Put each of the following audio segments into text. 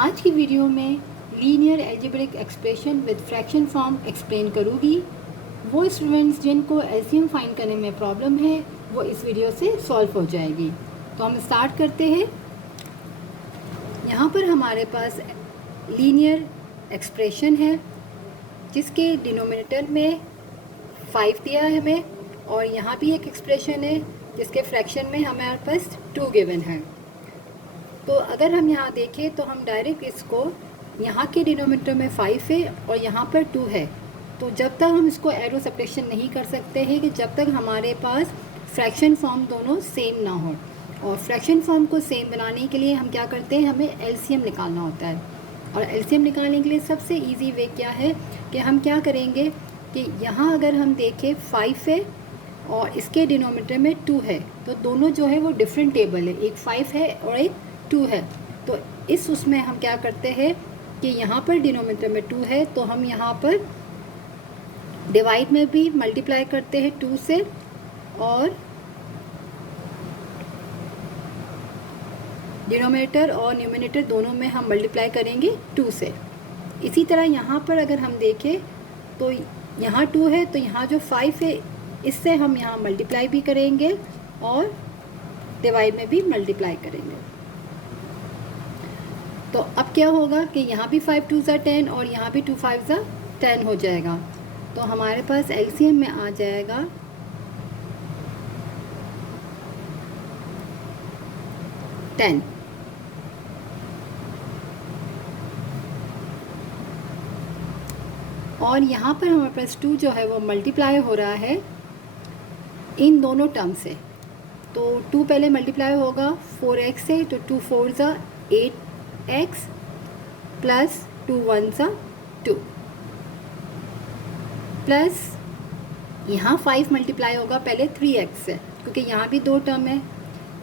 आज की वीडियो में linear algebraic expression with fraction form explain करूँगी। वो स्टूडेंट्स जिनको एलसीएम फाइंड करने में प्रॉब्लम है वो इस वीडियो से सॉल्व हो जाएगी। तो हम स्टार्ट करते हैं। यहाँ पर हमारे पास लीनियर एक्सप्रेशन है जिसके डिनोमिनेटर में 5 दिया है हमें, और यहाँ भी एक एक्सप्रेशन है जिसके फ्रैक्शन में हमारे पास 2 गिवन है। तो अगर हम यहाँ देखें तो हम डायरेक्ट इसको, यहाँ के डिनोमिनेटर में 5 है और यहाँ पर 2 है, तो जब तक हम इसको एरो सब्ट्रैक्शन नहीं कर सकते हैं कि जब तक हमारे पास फ्रैक्शन फॉर्म दोनों सेम ना हो। और फ्रैक्शन फॉर्म को सेम बनाने के लिए हम क्या करते हैं, हमें एलसीएम निकालना होता है। और एलसीएम निकालने के लिए सबसे ईजी वे क्या है कि हम क्या करेंगे कि यहाँ अगर हम देखें 5 है और इसके डिनोमिनेटर में 2 है, तो दोनों जो है वो डिफरेंट टेबल है, एक 5 है और एक 2 है। तो इस उसमें हम क्या करते हैं कि यहाँ पर डिनोमिनेटर में 2 है तो हम यहाँ पर डिवाइड में भी मल्टीप्लाई करते हैं 2 से, और डिनोमिनेटर और न्यूमिनेटर दोनों में हम मल्टीप्लाई करेंगे 2 से। इसी तरह यहाँ पर अगर हम देखें तो यहाँ 2 है तो यहाँ जो 5 है इससे हम यहाँ मल्टीप्लाई भी करेंगे और डिवाइड में भी मल्टीप्लाई करेंगे। तो अब क्या होगा कि यहाँ भी 5 2 ज़ा 10 और यहाँ भी 2 5 ज़ा 10 हो जाएगा। तो हमारे पास एलसीएम में आ जाएगा 10। और यहाँ पर हमारे पास 2 जो है वो मल्टीप्लाई हो रहा है इन दोनों टर्म से। तो 2 पहले मल्टीप्लाई होगा 4x से, तो 2 4 ज़ा 8x प्लस 2 1 ज़ा 2, प्लस यहाँ 5 मल्टीप्लाई होगा पहले 3x से, क्योंकि यहाँ भी 2 टर्म है।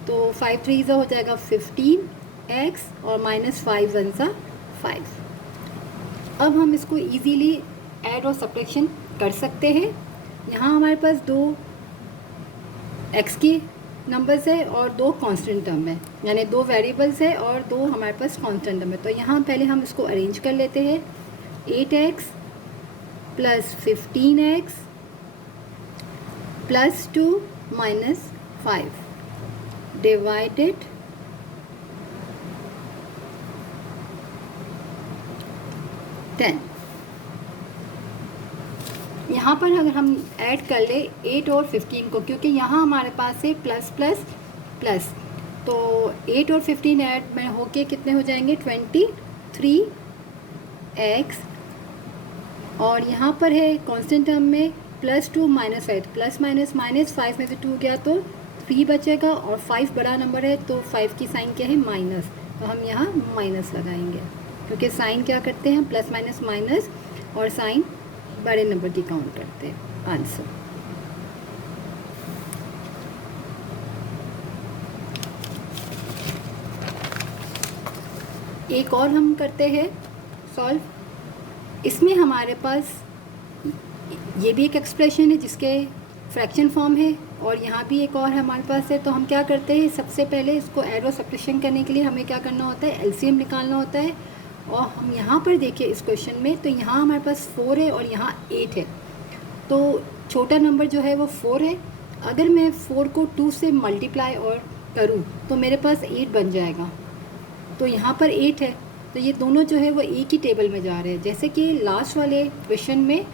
तो 5 3 ज़ा हो जाएगा 15x और माइनस 5 1 ज़ा 5। अब हम इसको इजीली ऐड और सब्ट्रैक्शन कर सकते हैं। यहाँ हमारे पास 2 x की नंबर्स है और 2 कांस्टेंट टर्म है, यानी 2 वेरिएबल्स है और 2 हमारे पास कांस्टेंट टर्म है। तो यहाँ पहले हम इसको अरेंज कर लेते हैं। 8x plus 15x plus 2 minus 5 divided 10। यहाँ पर अगर हम ऐड कर ले 8 और 15 को, क्योंकि यहाँ हमारे पास है प्लस प्लस प्लस, तो 8 और 15 ऐड में होके कितने हो जाएंगे 23x, और यहाँ पर है कांस्टेंट टर्म में plus 2 minus 5, plus minus minus 5 में से 2 गया तो 3 बचेगा, और 5 बड़ा नंबर है तो 5 की साइन क्या है माइनस, तो हम यहाँ माइनस लगाएंगे, क्योंकि साइन क्या करते हैं प्लस माइनस माइनस, और साइन बड़े नंबर की काउंट करते हैं। आंसर एक और हम करते हैं सॉल्व। इसमें हमारे पास ये भी एक एक्सप्रेशन है जिसके फ्रैक्शन फॉर्म है, और यहाँ भी एक और हमारे पास है। तो हम क्या करते हैं, सबसे पहले इसको ऐड और सब्ट्रैक्शन करने के लिए हमें क्या करना होता है, एलसीएम निकालना होता है। और हम यहाँ पर देखिए इस क्वेश्चन में, तो यहाँ हमारे पास 4 है और यहाँ 8 है, तो छोटा नंबर जो है वो 4 है। अगर मैं 4 को 2 से मल्टीप्लाई और करूँ तो मेरे पास 8 बन जाएगा। तो यहाँ पर 8 है, तो ये दोनों जो है वो एक ही टेबल में जा रहे हैं। जैसे कि लास्ट वाले क्वेश्चन में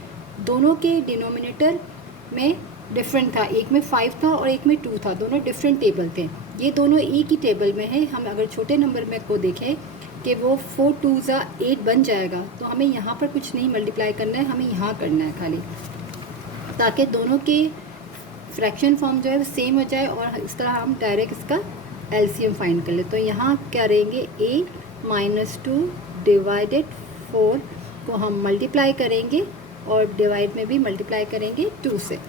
दोनों के डिनोमिनेटर में डिफरेंट था, एक में 5 था और एक में 2 था, दोनों डिफरेंट टेबल थे। ये दोनों एक ही टेबल में है। हम अगर छोटे नंबर में को देखें कि वो 4 2 ज़ा 8 बन जाएगा, तो हमें यहाँ पर कुछ नहीं मल्टीप्लाई करना है, हमें यहाँ करना है खाली, ताकि दोनों के फ्रैक्शन फॉर्म जो है वो सेम हो जाए और इस तरह हम डायरेक्ट इसका एलसीएम फाइंड कर ले। तो यहाँ करेंगे 8 माइनस 2 डिवाइडेड 4 को हम मल्टीप्लाई करेंगे और डिवाइड में भी मल्टीप्लाई करेंगे 2 से,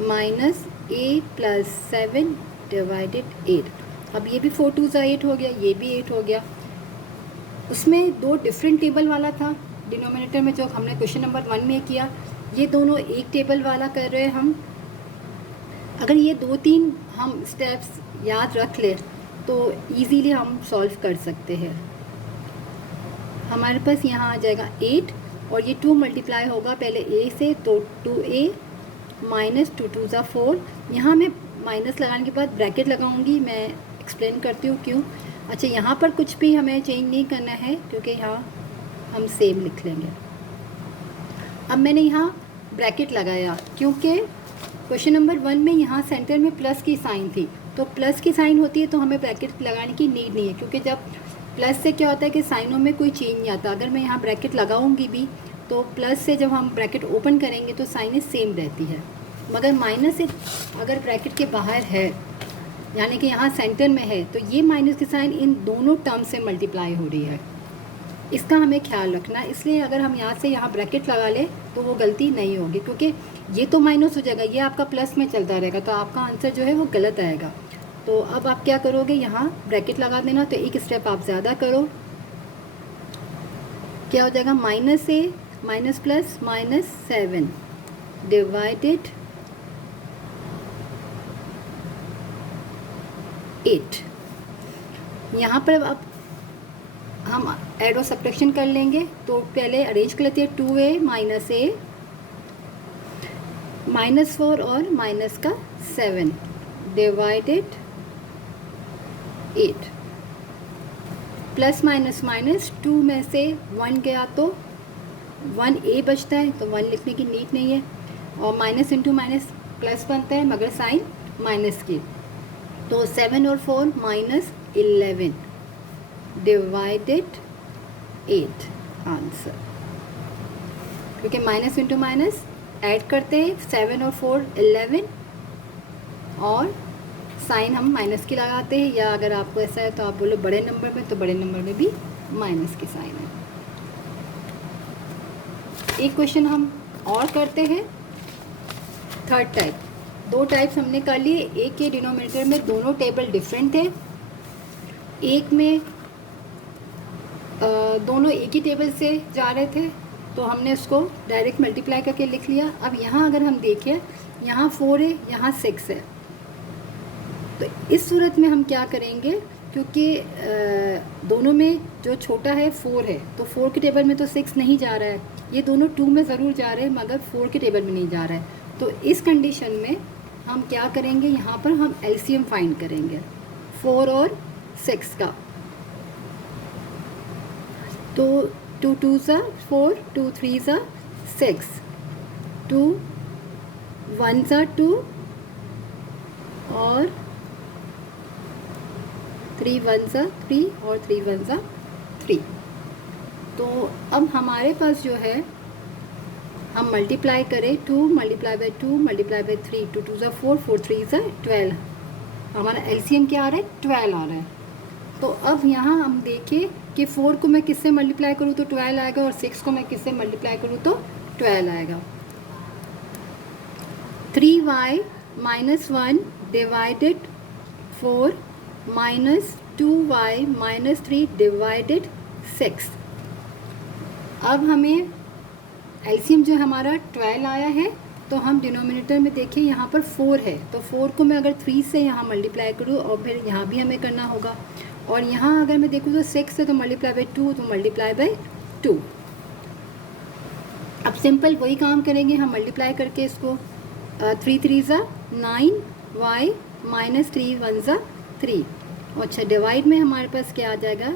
माइनस 8 प्लस 7 डिवाइडेड 8। अब ये भी 4 2 ज़ा 8 हो गया, ये भी 8 हो गया। उसमें 2 डिफरेंट टेबल वाला था डिनोमिनेटर में जो हमने क्वेश्चन नंबर 1 में किया, ये दोनों एक टेबल वाला कर रहे हैं हम। अगर ये 2-3 हम स्टेप्स याद रख ले तो इजीली हम सॉल्व कर सकते हैं। हमारे पास यहाँ आ जाएगा 8 और ये 2 मल्टीप्लाई होगा पहले a से, तो 2a माइनस 2 2 ज़ा 4। यहाँ मैं माइनस लगाने के बाद ब्रैकेट लगाऊंगी, मैं एक्सप्लेन करती हूँ क्यों। अच्छा, यहाँ पर कुछ भी हमें चेंज नहीं करना है क्योंकि यहाँ हम सेम लिख लेंगे। अब मैंने यहाँ ब्रैकेट लगाया क्योंकि क्वेश्चन नंबर 1 में यहाँ सेंटर में प्लस की साइन थी, तो प्लस की साइन होती है तो हमें ब्रैकेट लगाने की नीड नहीं है, क्योंकि जब प्लस से क्या होता है कि साइनों में कोई चेंज नहीं आता। अगर मैं यहाँ ब्रैकेट लगाऊंगी भी तो प्लस से जब हम ब्रैकेट ओपन करेंगे तो साइनें सेम रहती है, मगर माइनस से अगर ब्रैकेट के बाहर है यानी कि यहाँ सेंटर में है तो ये माइनस की साइन इन दोनों टर्म से मल्टीप्लाई हो रही है, इसका हमें ख्याल रखना। इसलिए अगर हम यहाँ से यहाँ ब्रैकेट लगा ले तो वो गलती नहीं होगी, क्योंकि ये तो माइनस हो जाएगा, ये आपका प्लस में चलता रहेगा, तो आपका आंसर जो है वो गलत आएगा। तो अब आप क्या करोगे, यहाँ ब्रैकेट लगा देना, तो एक स्टेप आप ज़्यादा करो। क्या हो जाएगा, माइनस ए माइनस प्लस माइनस 7 डिवाइडेड 8। यहाँ पर अब हम ऐड और सब्ट्रैक्शन कर लेंगे, तो पहले अरेंज कर लेते हैं। 2a माइनस a माइनस 4 और माइनस का 7 डिवाइडेड 8। प्लस माइनस माइनस 2 में से 1 गया तो 1a बचता है, तो 1 लिखने की नीड नहीं है, और माइनस इंटू माइनस प्लस बनता है मगर साइन माइनस की, तो 7 और 4 माइनस 11 डिवाइडेड 8 आंसर। क्योंकि माइनस इंटू माइनस ऐड करते हैं, 7 और 4 11 और साइन हम माइनस की लगाते हैं, या अगर आपको ऐसा है तो आप बोलो बड़े नंबर में, तो बड़े नंबर में भी माइनस की साइन है। एक क्वेश्चन हम और करते हैं, थर्ड टाइप। 2 टाइप्स हमने कर लिए। एक के डिनोमिनेटर में दोनों टेबल डिफरेंट थे, एक में दोनों एक ही टेबल से जा रहे थे, तो हमने उसको डायरेक्ट मल्टीप्लाई करके लिख लिया। अब यहाँ अगर हम देखें, यहाँ 4 है, यहाँ 6 है, तो इस सूरत में हम क्या करेंगे, क्योंकि दोनों में जो छोटा है 4 है, तो 4 के टेबल में तो 6 नहीं जा रहा है, ये दोनों 2 में ज़रूर जा रहे हैं मगर 4 के टेबल में नहीं जा रहा है। तो इस कंडीशन में हम क्या करेंगे, यहाँ पर हम एलसीएम फाइंड करेंगे 4 और 6 का। तो 2 2 ज़ा 4, 2 3 ज़ा 6, 2 1 ज़ा 2 और 3 1 ज़ा 3 और 3 1 ज़ा 3। तो अब हमारे पास जो है, हम मल्टीप्लाई करें, 2 मल्टीप्लाई बाई 2 मल्टीप्लाई बाई 3, 2 2 ज़ा 4, 4 3 ज़ा 12, हमारा एलसीएम क्या आ रहा है, 12 आ रहा है। तो अब यहाँ हम देखें कि 4 को मैं किससे मल्टीप्लाई करूँ तो 12 आएगा, और 6 को मैं किससे मल्टीप्लाई करूँ तो 12 आएगा। 3y minus 1 divided 4 minus 2y minus 3 divided 6। अब हमें एलसीएम जो हमारा 12 आया है, तो हम डिनोमिनेटर में देखें, यहाँ पर 4 है, तो 4 को मैं अगर 3 से यहाँ मल्टीप्लाई करूँ और फिर यहाँ भी हमें करना होगा, और यहाँ अगर मैं देखूँ तो 6 है तो मल्टीप्लाई बाई 2, तो मल्टीप्लाई बाई 2। अब सिंपल वही काम करेंगे हम मल्टीप्लाई करके इसको, 3 3 ज़ा 9 y माइनस 3 1 ज़ा 3। अच्छा, डिवाइड में हमारे पास क्या आ जाएगा,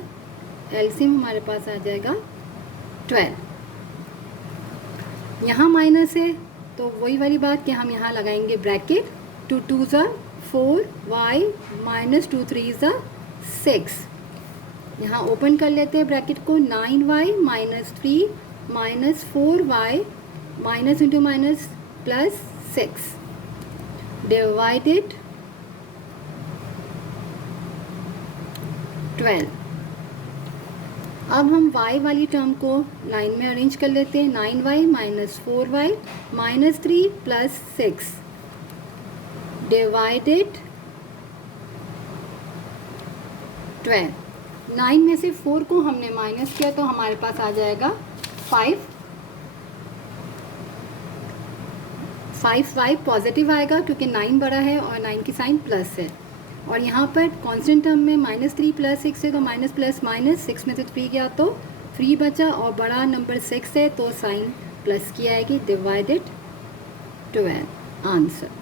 एलसीएम हमारे पास आ जाएगा 12। यहाँ माइनस है तो वही वाली बात कि हम यहाँ लगाएंगे ब्रैकेट, 2 2 ज़ा 4 y माइनस 2 3 ज़ा 6। यहाँ ओपन कर लेते हैं ब्रैकेट को, 9y minus 3 minus 4y minus into minus plus 6 divided 12। अब हम y वाली टर्म को लाइन में अरेंज कर लेते हैं, 9y minus 4y minus 3 plus 6 divided 12। 9 में से 4 को हमने माइनस किया तो हमारे पास आ जाएगा 5। 5 पॉजिटिव आएगा क्योंकि 9 बड़ा है और 9 की साइन प्लस है, और यहाँ पर कांस्टेंट टर्म में -3 प्लस 6 है, तो माइनस प्लस माइनस 6 में से 3 गया तो 3 बचा और बड़ा नंबर 6 है तो साइन प्लस की आएगी, डिवाइडेड 12 आंसर।